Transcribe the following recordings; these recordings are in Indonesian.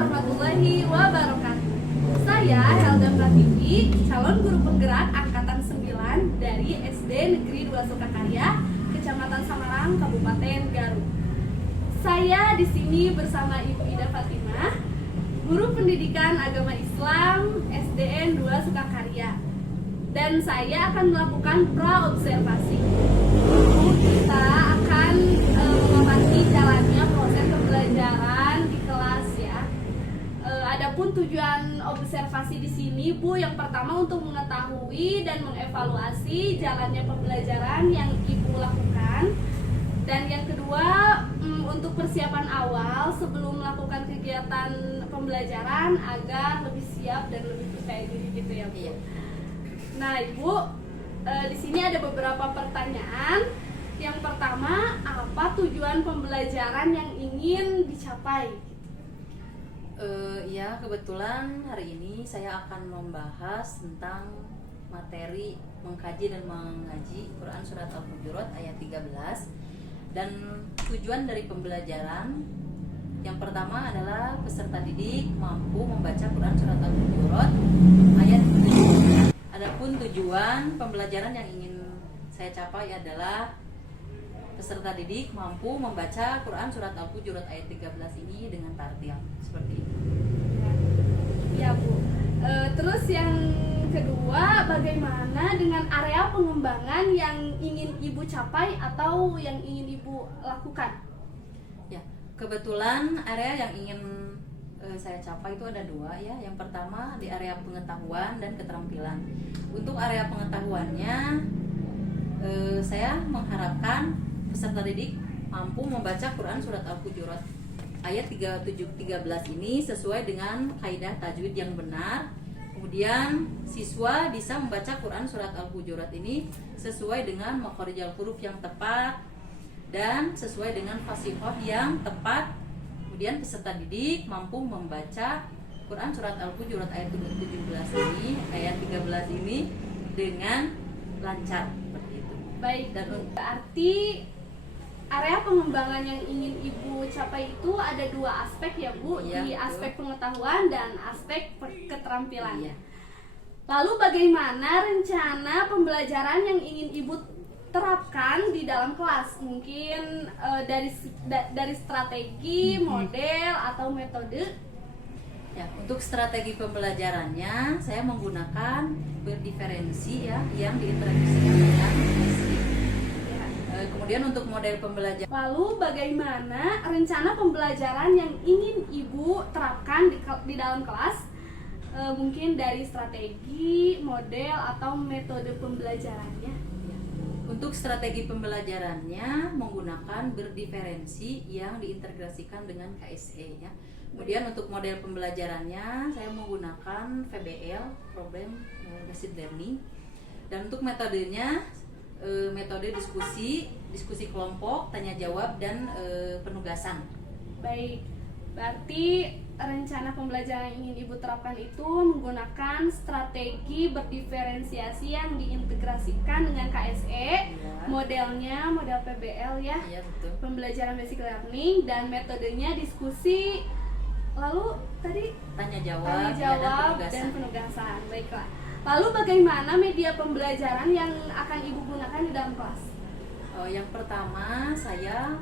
warahmatullahi wabarakatuh. Saya Helda Pratiwi, calon guru penggerak angkatan 9 dari SD Negeri 2 Sukakarya, Kecamatan Samarang, Kabupaten Garut. Saya di sini bersama Ibu Ida Fatimah, guru pendidikan agama Islam SDN 2 Sukakarya. Dan saya akan melakukan pra-observasi. Kita akan mengamati jalannya proses pembelajaran di kelas ya. Adapun tujuan observasi di sini, Bu, yang pertama untuk mengetahui dan mengevaluasi jalannya pembelajaran yang Ibu lakukan. Dan yang kedua, untuk persiapan awal sebelum melakukan kegiatan pembelajaran agar lebih siap dan lebih percaya diri gitu ya, Bu. Nah, Ibu, di sini ada beberapa pertanyaan. Yang pertama, apa tujuan pembelajaran yang ingin dicapai? Ya, kebetulan hari ini saya akan membahas tentang materi mengkaji dan mengaji Quran Surat Al-Hujurat ayat 13. Dan tujuan dari pembelajaran yang pertama adalah peserta didik mampu membaca Quran Surat Al-Hujurat ayat 13. Adapun tujuan pembelajaran yang ingin saya capai adalah peserta didik mampu membaca Quran Surat Al-Hujurat ayat 13 ini dengan tartil seperti ini. Ya, Bu. Terus yang kedua, bagaimana dengan area pengembangan yang ingin Ibu capai atau yang ingin Ibu lakukan? Ya, kebetulan area yang ingin saya capai itu ada dua ya. Yang pertama di area pengetahuan dan keterampilan. Untuk area pengetahuannya, saya mengharapkan peserta didik mampu membaca Quran Surat Al-Hujurat ayat 13 ini sesuai dengan kaidah tajwid yang benar. Kemudian siswa bisa membaca Quran Surat Al-Hujurat ini sesuai dengan makharijal huruf yang tepat dan sesuai dengan fasihah yang tepat. Kemudian peserta didik mampu membaca Quran Surat Al-Hujurat ayat 13 ini dengan lancar seperti itu. Baik, dan berarti area pengembangan yang ingin Ibu capai itu ada dua aspek ya, Bu, ya, di betul. aspek pengetahuan dan aspek keterampilan. Iya. Lalu bagaimana rencana pembelajaran yang ingin Ibu terapkan di dalam kelas? Mungkin dari strategi, model atau metode? Ya, untuk strategi pembelajarannya saya menggunakan berdiferensi ya yang diinterogasikan dengan isi. Kemudian untuk model pembelajaran. Lalu bagaimana rencana pembelajaran yang ingin Ibu terapkan di dalam kelas? Mungkin dari strategi, model atau metode pembelajarannya? Untuk strategi pembelajarannya menggunakan berdiferensi yang diintegrasikan dengan KSE ya. Kemudian untuk model pembelajarannya saya menggunakan VBL, Problem Based Learning. Dan untuk metodenya metode diskusi kelompok, tanya jawab dan penugasan. Baik, berarti rencana pembelajaran yang ingin Ibu terapkan itu menggunakan strategi berdiferensiasi yang diintegrasikan dengan KSE, Ya. modelnya model PBL ya, Iya, betul. pembelajaran basic learning, dan metodenya diskusi, lalu tadi Tanya tanya jawab, jawab dan penugasan. Baiklah. Lalu bagaimana media pembelajaran yang akan Ibu gunakan di dalam kelas? Yang pertama saya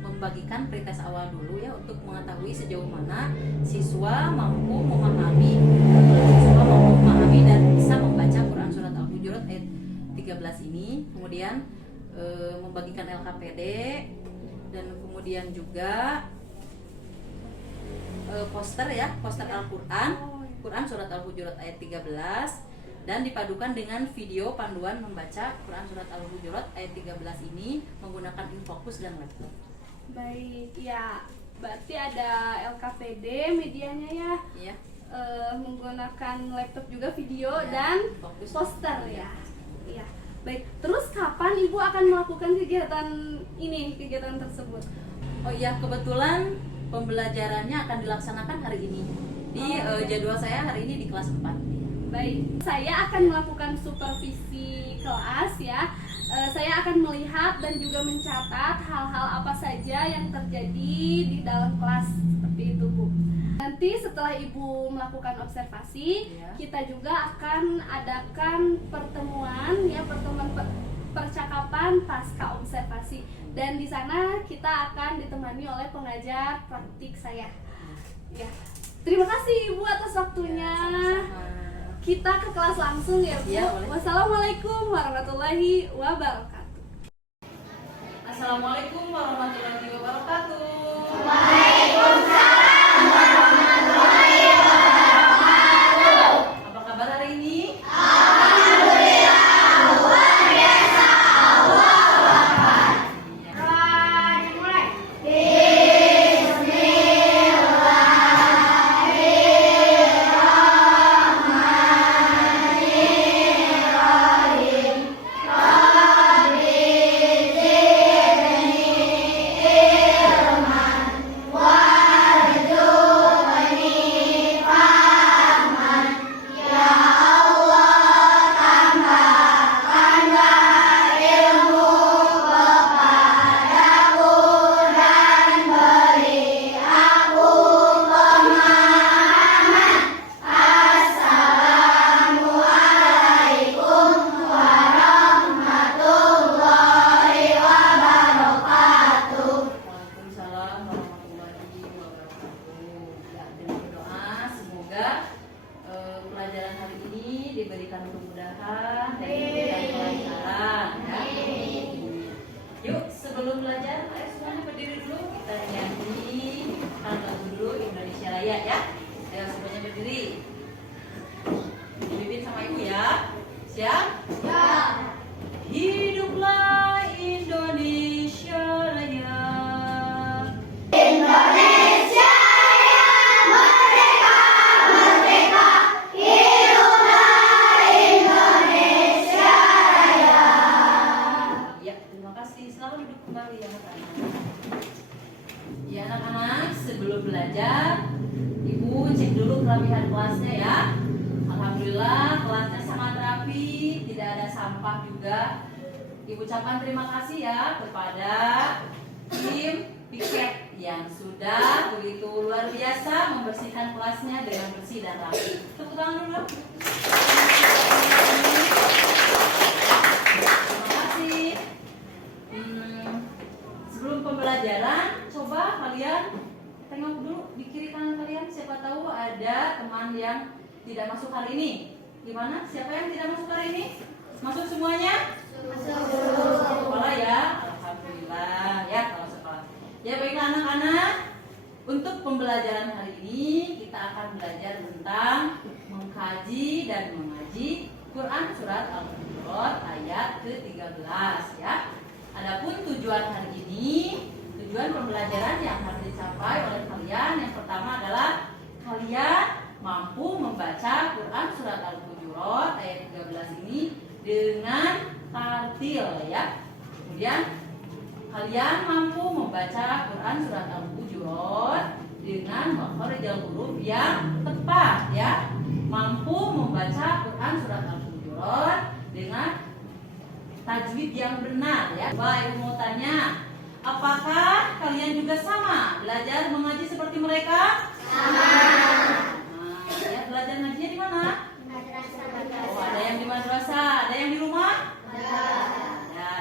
membagikan pretest awal dulu ya untuk mengetahui sejauh mana siswa mampu memahami dan bisa membaca Quran Surat Al-Hujurat ayat 13 ini. Kemudian membagikan LKPD dan kemudian juga poster Al-Quran Surat Al-Hujurat ayat 13 dan dipadukan dengan video panduan membaca Quran Surat Al-Hujurat ayat 13 ini menggunakan infocus dan laptop. Baik, ya berarti ada LKPD medianya ya, Iya. menggunakan laptop juga video Ya, dan fokus. poster Ya. ya. Iya. Baik, terus kapan Ibu akan melakukan kegiatan tersebut? Oh iya, kebetulan pembelajarannya akan dilaksanakan hari ini di jadwal saya hari ini di kelas 4. Baik, saya akan melakukan supervisi kelas ya. Saya akan melihat dan juga mencatat hal-hal apa saja yang terjadi di dalam kelas seperti itu. Nanti setelah Ibu melakukan observasi, Iya. kita juga akan adakan pertemuan ya, percakapan pasca observasi. Dan di sana kita akan ditemani oleh pengajar praktik saya. Ya. Terima kasih Ibu atas waktunya. Ya, sama-sama. Kita ke kelas langsung ya Bu. Iya, boleh. Wassalamualaikum warahmatullahi wabarakatuh. Assalamualaikum warahmatullahi wabarakatuh. Apa kabar hari ini? Waalaikumsalam warahmatullahi wabarakatuh. Ya, dengan berdoa semoga pelajaran hari ini diberikan kemudahan dan diberikan kelancaran. Ya. Yuk, sebelum belajar, ayo semuanya berdiri dulu. Kita nyanyi lagu dulu Indonesia Raya ya. Ayo semuanya berdiri. Dipimpin sama ibu ya. Siap? Siap. Hiduplah Indonesia Raya. Ya, terima kasih. Selamat duduk kembali ya anak-anak. Ya anak-anak, sebelum belajar, Ibu cek dulu kerapihan kelasnya ya. Alhamdulillah kelasnya sangat rapi, tidak ada sampah juga. Ibu ucapkan terima kasih ya kepada tim piket yang sudah begitu luar biasa membersihkan kelasnya dengan bersih dan rapi. Tepuk tangan dulu. Terima kasih. Sebelum pembelajaran, coba kalian tengok dulu di kiri kanan kalian. Siapa tahu ada teman yang tidak masuk hari ini. Gimana? Siapa yang tidak masuk hari ini? Masuk semuanya? Masuk. Sekolah ya? Alhamdulillah ya kalau sekolah. Ya baiklah anak-anak. Untuk pembelajaran hari ini kita akan belajar tentang mengkaji dan mengaji Quran surat Al-Hujurat ayat ke-13 ya. Adapun tujuan hari ini, tujuan pembelajaran yang harus dicapai oleh kalian yang pertama adalah kalian mampu membaca Quran surat Al-Hujurat ayat 13 ini dengan tartil ya. Kemudian kalian mampu membaca Quran surat Al-Hujurat dengan makharijul huruf yang tepat ya. Mampu membaca Quran surat Al-Hujurat dengan tajwid yang benar ya. Baik, mau tanya, apakah kalian juga sama belajar mengaji seperti mereka? Sama. Ya, belajar ngajinya di mana? Oh, ada yang di madrasah, ada yang di rumah?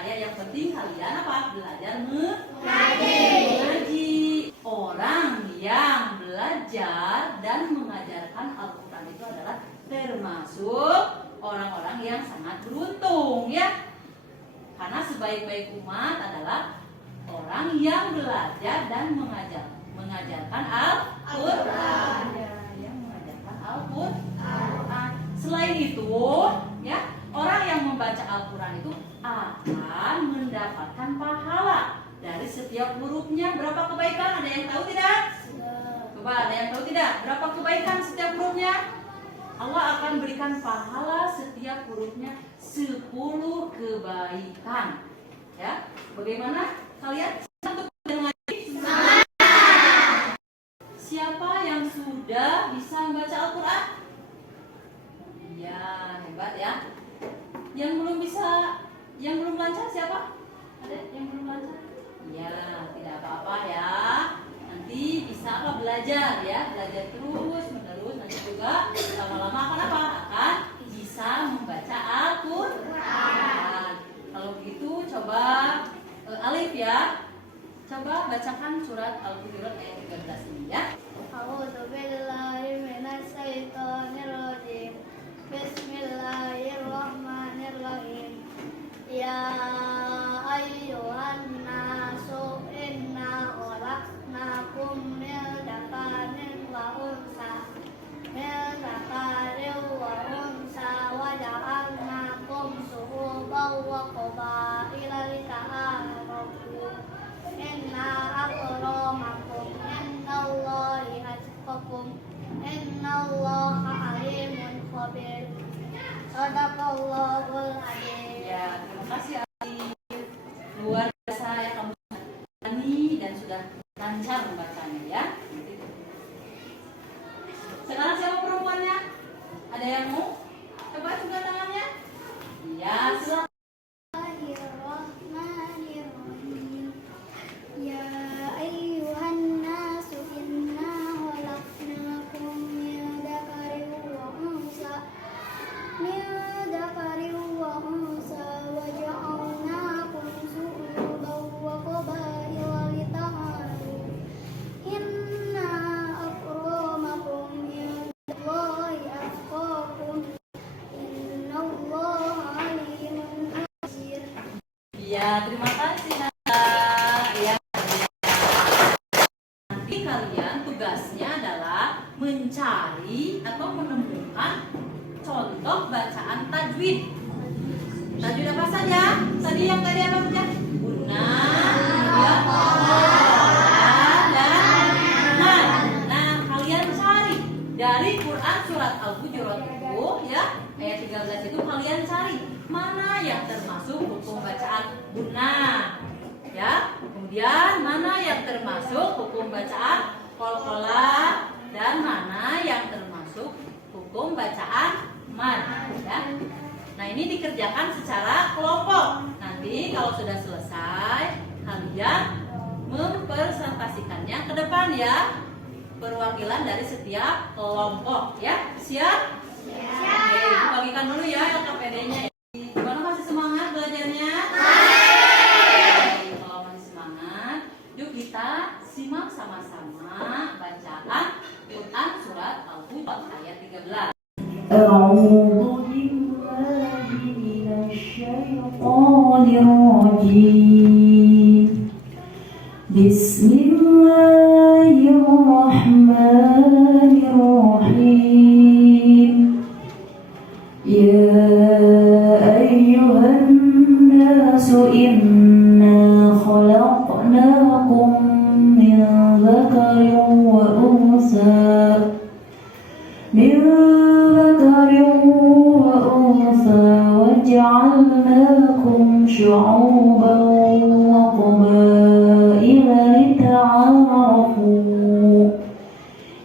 Ya, yang penting kalian apa? Belajar mengaji. Orang yang belajar dan mengajarkan Al-Quran itu adalah termasuk orang-orang yang sangat beruntung ya. Karena sebaik-baik umat adalah orang yang belajar dan mengajarkan Al-Quran. Yang mengajarkan Al-Quran. Selain itu, ya, orang yang membaca Al-Quran itu akan mendapatkan pahala dari setiap hurufnya. Berapa kebaikan? Ada yang tahu tidak? Coba, ada yang tahu tidak? Berapa kebaikan setiap hurufnya? Allah akan berikan pahala setiap hurufnya 10 kebaikan. Ya, bagaimana kalian untuk mengaji? Siapa yang sudah bisa membaca Al-Quran? Ya, hebat ya. Yang belum bisa, yang belum lancar siapa? Ada yang belum lancar? Ya, tidak apa-apa ya. Nanti nanti bisa apa, belajar ya, belajar terus menerus, nanti juga lama-lama akan bisa membaca Al-Quran. Kalau begitu coba Alif ya, coba bacakan surat Al-Hujurat ayat 13 ini ya. A'udzu billahi minasy syaithanir rajim. Bismillahirrahmanirrahim. Ya ayyuhan nasu inna khalaqnakum min dzakarin wa unsa wa ja'alnakum shu'uban wa qabaila lita'arafu. Inna akramakum indallahi atqakum innallaha alimun khabir. Shadaqallahul adzim. Ya, terima kasih Alif. Luar biasa ya kamu berani dan sudah lancar membacanya ya. Sekarang siapa perempuannya? Ada yang mau? Coba juga tangannya. Ya, silakan. Bismillahirrahmanirrahim. Ya ayyuhan nasu inna khalaqnakum min dzakarin wa unsa wa ja'alnakum shu'uban wa qabaila lita'arafu. Inna akramakum indallahi atqakum innallaha alimun khabir. Ya, terima kasih Nanda. Ya. Nanti kalian tugasnya adalah mencari atau menemukan contoh bacaan tajwid. Tajwid apa saja? Tadi apa saja? Dan nah, kalian cari dari Quran surat Al-Hujurat itu ya, ayat 13 itu kalian cari mana yang termasuk hukum bacaan gunnah ya. Kemudian mana yang termasuk hukum bacaan qalqalah dan mana yang termasuk hukum bacaan mad ya. Nah, ini dikerjakan secara kelompok. Nanti kalau sudah selesai, kalian mempresentasikannya ke depan ya. Perwakilan dari setiap kelompok ya. Siap? Siap. Oke, bagikan dulu ya LKPD-nya. Gimana, masih semangat belajarnya? Oke, kalau masih semangat, yuk kita simak sama-sama bacaan Quran surat Al-Hujurat ayat 13. أعوذ بالله من الشيطان الرجيم بسم الله الرحمن الرحيم يا أيها الناس إنا خلقناكم من ذكر وأنثى وجعلناكم شعوبا وقبائل لتعارفوا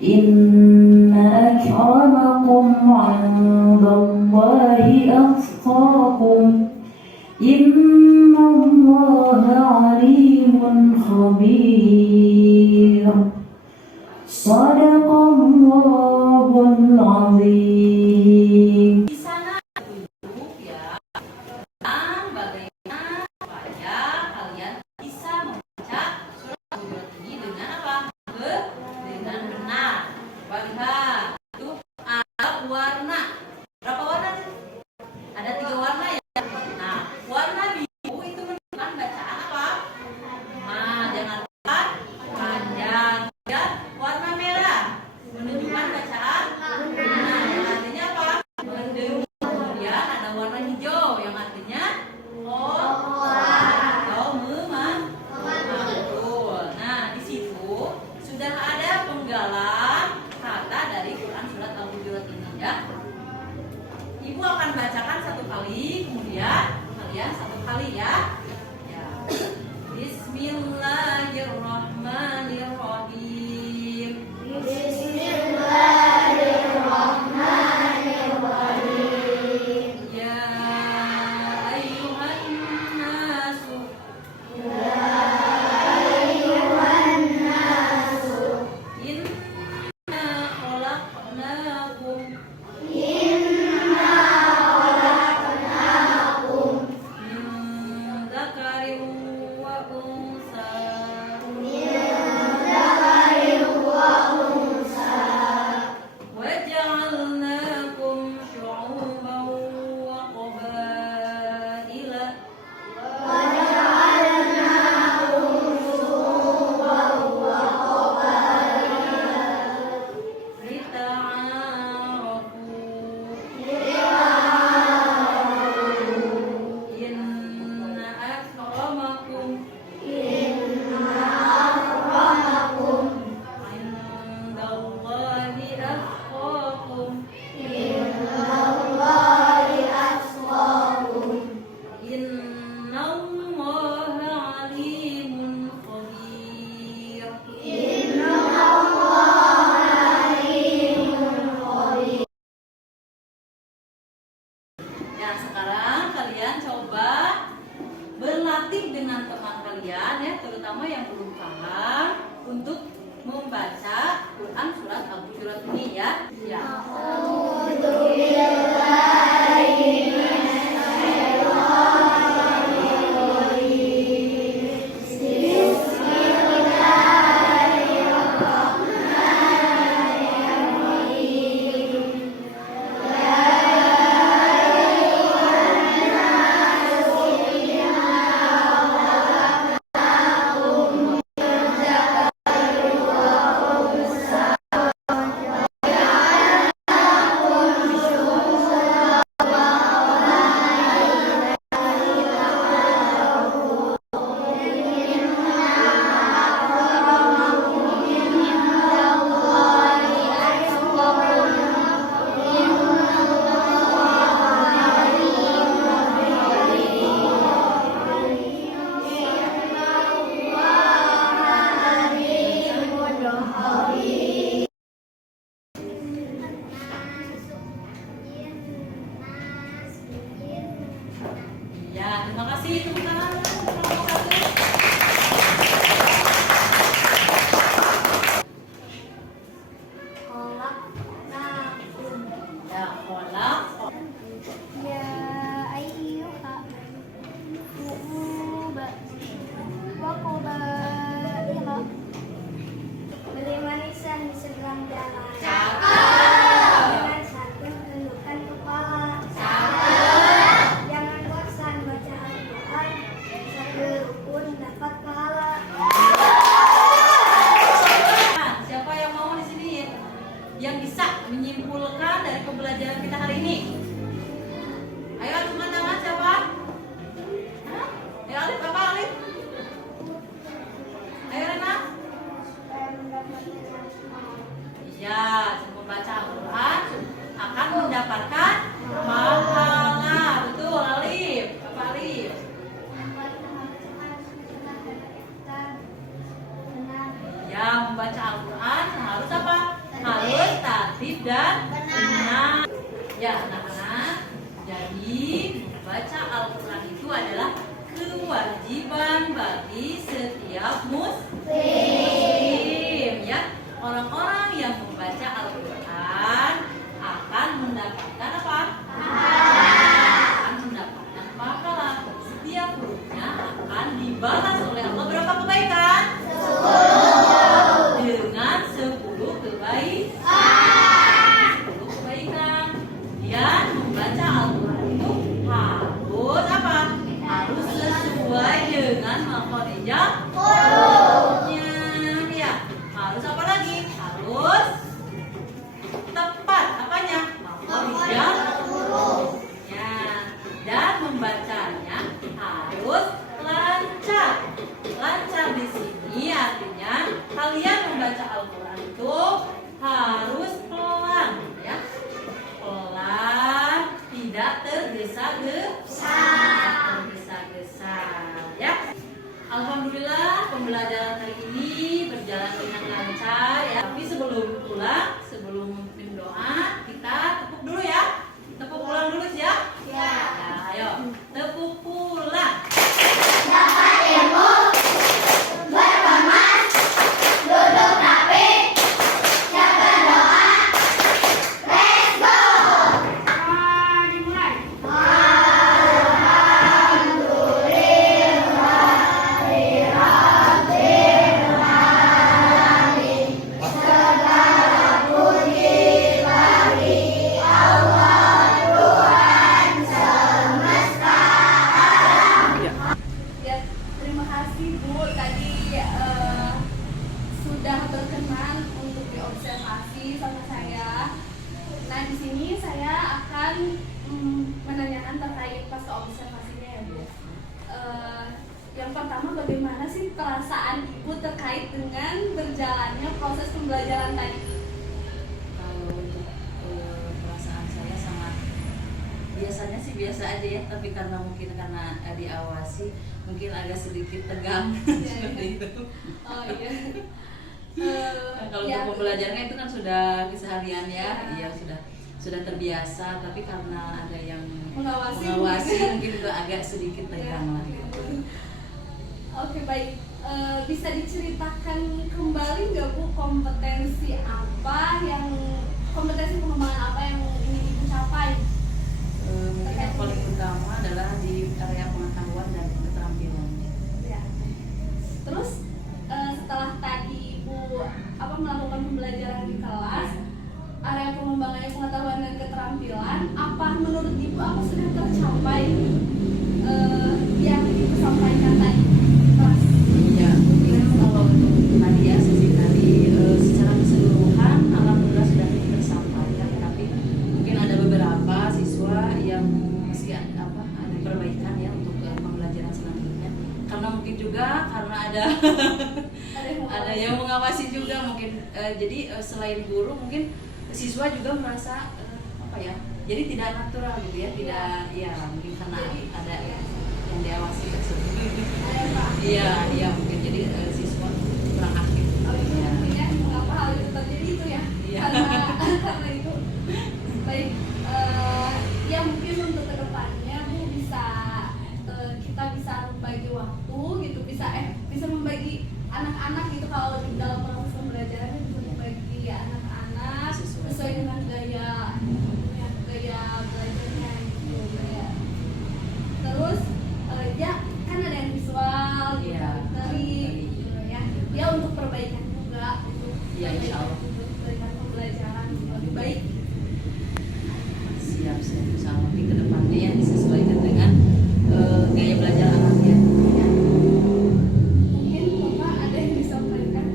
إن أكرمكم عند الله أتقاكم إن الله عليم خبير. صدق الله العظيم. Di sana duduk ya, tentang bagaimana supaya kalian bisa membaca surat Al-Hujurat ini dengan apa? Dengan benar. Coba lihat, itu ada warna. Berapa warna nih? Ada 3 warna ya. Nah, warna biru itu menunjukkan bacaan apa? Nah, jangan lupa panjang. Dan warna merah menunjukkan bacaan gunnah, yang artinya apa? Mendengung. Kemudian ada warna hijau yang artinya atau betul. Nah, di situ sudah ada penggalan kata dari Quran surat Al-Hujurat ini ya. Ibu akan bacakan 1 kali, kemudian kalian 1 kali ya. Ya. Bismillahirrahmanirrahim. Bismillahirrahmanirrahim. Ya ayyuhan nasu Ya ayyuhan nasu khalaqnakum min dzakarin wa unsa وجعلناكم شعوبا وقبائل لتعارفوا إن أكرمكم عند الله أتقاكم إن الله عليم خبير. Ya, sekarang kalian coba berlatih dengan teman kalian ya, terutama yang belum paham untuk membaca Quran surat Al-Hujurat ini ya. Ya. Ya, terima kasih tepuk tangan. Ya, kolak. Ya ayyuha Uba wa qabaila beli manisan di seberang jalan. Dengan satu tundukkan kepala. Jangan bosan baca Al-Quran. Satu rukun dapat pahala. Siapa yang mau di sini yang bisa menyimpulkan dari pembelajaran kita hari ini? Ayo angkat tangan siapa? Hah? Ayo Alif, apa Alif? Ayo Rena. Supaya mendapatkan manfaat. Iya, membaca Al-Quran akan mendapatkan pahala. Betul Alif. Apa Alif? Ya, membaca Al-Quran harus apa? Harus tertib dan benar. Ya, anak-anak. Jadi, membaca Al-Quran itu adalah kewajiban bagi setiap muslim. Ya, orang-orang yang membaca Al-Quran akan mendapatkan apa? Akan mendapatkan pahala. Setiap hurufnya akan dibalas oleh Allah berapa kebaikan? Dengan 10 kebaikan. 10 kebaikan. Dan membaca Al-Quran itu harus apa? Harus sesuai dengan makhorijah hurufnya. Ya, harus apa lagi? Harus di sini saya akan menanyakan terkait pas observasinya ya Bu. Yang pertama, bagaimana sih perasaan Ibu terkait dengan berjalannya proses pembelajaran tadi? Kalau untuk perasaan saya sangat biasanya sih biasa aja ya, tapi karena diawasi mungkin agak sedikit tegang seperti itu. Oh iya. Kalau Ya, untuk pembelajarannya itu kan sudah keseharian ya, iya sudah terbiasa, tapi karena ada yang Mengawasi mungkin itu agak sedikit tegang lah gitu. Oke, baik. Bisa diceritakan kembali nggak Bu kompetensi pengembangan apa yang ingin Ibu capai? Mungkin yang paling utama adalah di area pengetahuan dan keterampilan. Ya. Terus setelah tadi Ibu melakukan pembelajaran di kelas, area pengembangannya pengetahuan dan keterampilan, apa menurut Ibu apa sudah tercapai yang Ibu sampaikan tadi? Ya, mungkin kalau untuk tadi ya sesi tadi secara keseluruhan alhamdulillah sudah tersampaikan, tapi mungkin ada beberapa siswa yang masih ada perbaikan ya untuk pembelajaran selanjutnya. Karena mungkin juga karena ada yang mengawasi juga mungkin jadi selain guru mungkin siswa juga merasa jadi tidak natural gitu ya, tidak ya mungkin karena ada yang diawasi tersebut. Iya mungkin jadi siswa kurang aktif. Itu mungkin mengapa hal itu terjadi itu ya? Iya. Karena itu. Baik, ya mungkin untuk kedepannya Bu kita bisa membagi waktu gitu, bisa membagi anak-anak gitu kalau di dalam proses pembelajaran itu membagi anak-anak sesuai dengan gaya belajarnya gitu ya. Terus ya kan ada yang visual gitu, gitu ya. Ya untuk perbaikan juga untuk Insyaallah. untuk perbaikan pembelajaran lebih baik. Siap insya Allah ke depannya yang disesuaikan dengan gaya belajar anak ya. Mungkin Bapak ada yang disampaikan?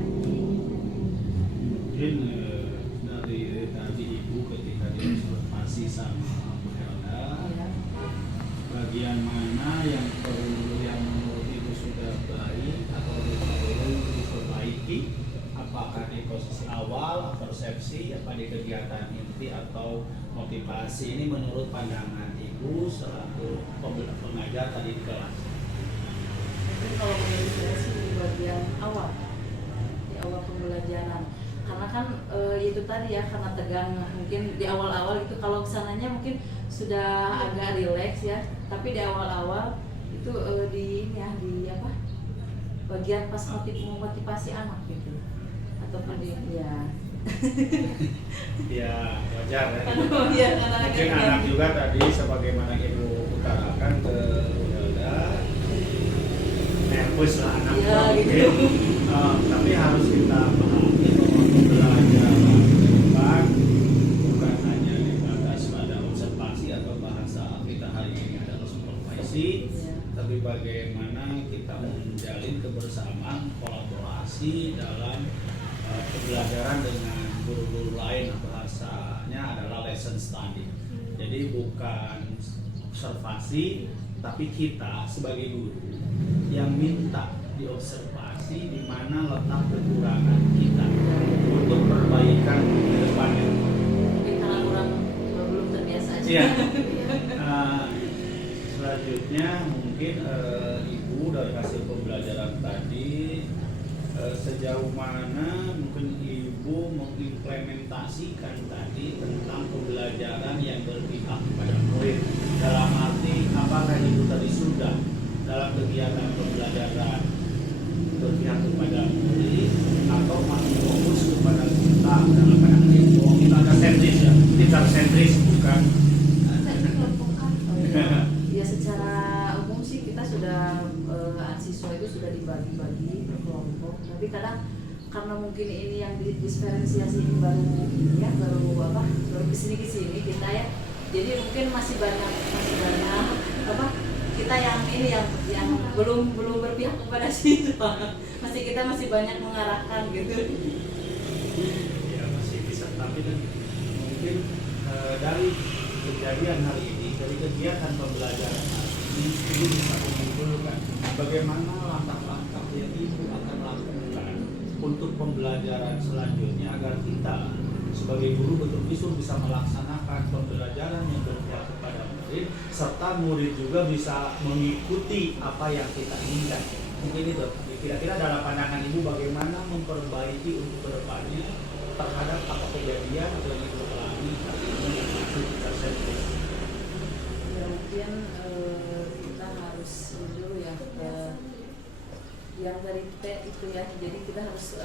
Mungkin dari tadi Ibu ketika diobservasi sama Bu Helda, bagian mana yang menurut Ibu sudah baik atau perlu diperbaiki, apakah di posisi awal, persepsi, apa di kegiatan inti atau motivasi, ini menurut pandangan Ibu selaku pengajar tadi di kelas. Mungkin kalau menurut saya sih di bagian awal, di awal pembelajaran, karena kan itu tadi ya karena tegang mungkin di awal-awal itu, kalau kesananya mungkin sudah agak rileks ya, tapi di awal-awal itu di bagian pas motivasi anak gitu ataupun Ya wajar ya. Iya, karena Mungkin anak juga tadi sebagaimana Ibu utarakan ke Bu Helda, nervous lah anak gitu. Tapi harus kita pahami bahwa pembelajaran ke depan bukan hanya dibatas pada observasi atau bahasa kita hari ini adalah supervisi, tapi bagaimana kita menjalin kebersamaan, kolaborasi dalam pembelajaran dengan guru-guru lain, bahasanya adalah lesson study. Jadi bukan observasi, tapi kita sebagai guru yang minta diobservasi di mana letak kekurangan kita untuk perbaikan ke depannya. Mungkin karena belum terbiasa aja. Iya. Selanjutnya mungkin Ibu dari hasil pembelajaran tadi sejauh mana mungkin Ibu mengimplementasikan tadi tentang pembelajaran yang berpihak kepada murid, dalam arti apakah Ibu tadi sudah dalam kegiatan pembelajaran berpihak kepada murid atau masih fokus kepada kita dalam pandangan Ibu kita ada sentris ya, kita sentris bukan Ya secara umum sih kita sudah siswa itu sudah dibagi-bagi per kelompok, tapi kadang karena mungkin ini yang diferensiasi ini baru kesini kita ya, jadi mungkin masih banyak kita yang belum berpihak kepada siswa, kita masih banyak mengarahkan gitu. ya masih bisa, tapi mungkin dari kejadian hari ini, dari kegiatan pembelajaran hari ini bisa mengumpulkan bagaimana langkah-langkah yang ibu akan lakukan untuk pembelajaran selanjutnya agar kita sebagai guru betul-betul bisa melaksanakan pembelajaran yang berpihak kepada murid, serta murid juga bisa mengikuti apa yang kita inginkan. Mungkin itu kira-kira dalam pandangan ibu bagaimana memperbaiki untuk kedepannya terhadap apa kejadian atau yang ibu alami hari ini yang masih kita sentuh. Ya, mungkin kita harus dulu ya yang dari T itu ya, jadi kita harus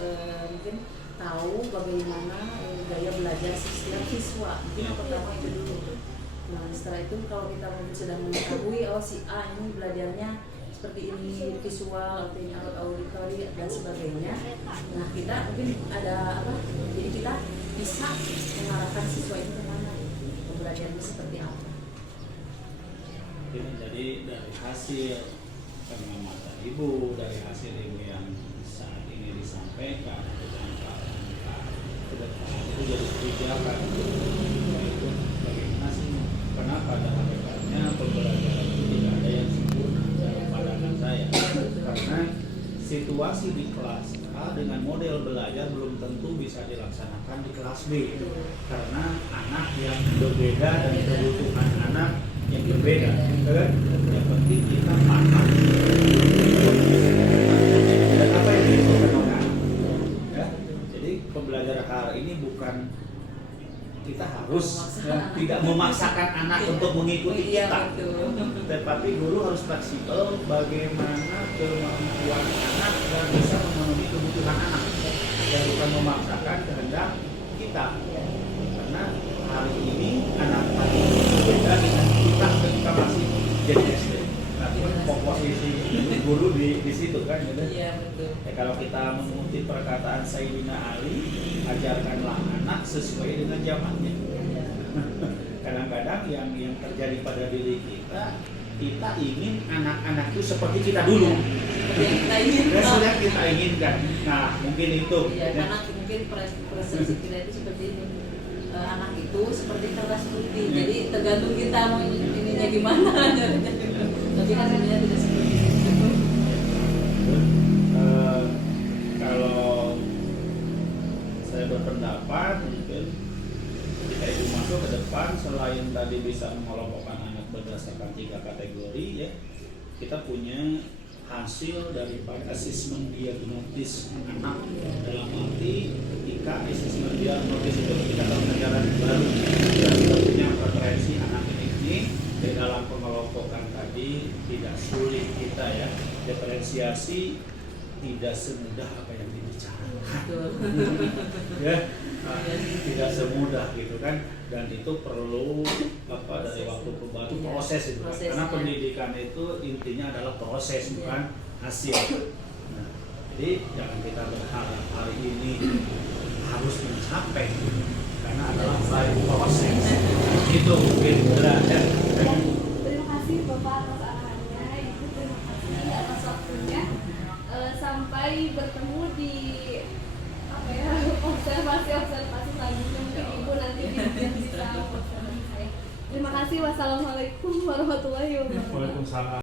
mungkin tahu bagaimana gaya belajar setiap siswa. Mungkin yang pertama itu dulu. Nah setelah itu kalau kita sudah mengetahui oh si A ini belajarnya seperti ini, visual, artinya auditory dan sebagainya. Nah kita mungkin ada apa? Jadi kita bisa mengarahkan siswa itu kemana, belajarnya seperti apa. Jadi dari hasil pengamatan ibu, dari hasil ibu yang saat ini disampaikan dengan ke depan itu jadi kebijakan itu bagaimana sih, kenapa dalam hakikatnya pembelajaran itu tidak ada yang sempurna dalam pandangan saya, karena situasi di kelas A dengan model belajar belum tentu bisa dilaksanakan di kelas B, karena anak yang berbeda dan kebutuhan anak yang berbeda, kan? Yang penting kita paham dan apa yang dibutuhkan orang. Ya? Jadi pembelajaran hari ini bukan kita harus tidak memaksakan anak untuk mengikuti kita, tetapi guru harus fleksibel bagaimana kemampuan anak dan bisa memenuhi kebutuhan anak, dan bukan memaksakan kehendak kita. Karena hari ini anak-anak berbeda dengan kita ketika masih jadi SD. Nah, posisi guru di situ kan, gitu. Iya betul. Ya, kalau kita mengutip perkataan Sayyidina Ali, ajarkanlah anak sesuai dengan zamannya. Kadang-kadang yang terjadi pada diri kita ingin anak-anak itu seperti kita dulu. Yang kita inginkan. Nah, mungkin itu. Iya, karena mungkin persepsi kita itu seperti ini. Anak itu seperti kertas putih, jadi tergantung kita mau ininya gimana. Tapi kan sebenarnya tidak seperti itu. Kalau saya berpendapat mungkin jika ibu masuk ke depan, selain tadi bisa mengelompokkan anak berdasarkan 3 kategori ya, kita punya hasil daripada asesmen diagnosis anak, dalam arti ketika asesmen diagnosis itu kita pembelajaran baru dan kita punya preferensi anak ini di dalam pengelompokan tadi tidak sulit kita ya diferensiasi, tidak semudah apa yang dibicarakan ya, tidak semudah gitu kan, dan itu perlu apa dari waktu ke waktu proses itu kan? Karena pendidikan itu intinya adalah proses bukan hasil. Nah, jadi jangan kita berharap hari ini harus mencapai, karena adalah proses itu mungkin belajar. Terima kasih Bapak atas arahannya, Ibu terima kasih atas waktunya. Sampai bertemu di apa ya, observasi selanjutnya, mungkin Ibu nanti bisa observasi saya. Terima kasih. Wassalamualaikum warahmatullahi wabarakatuh. Waalaikumsalam.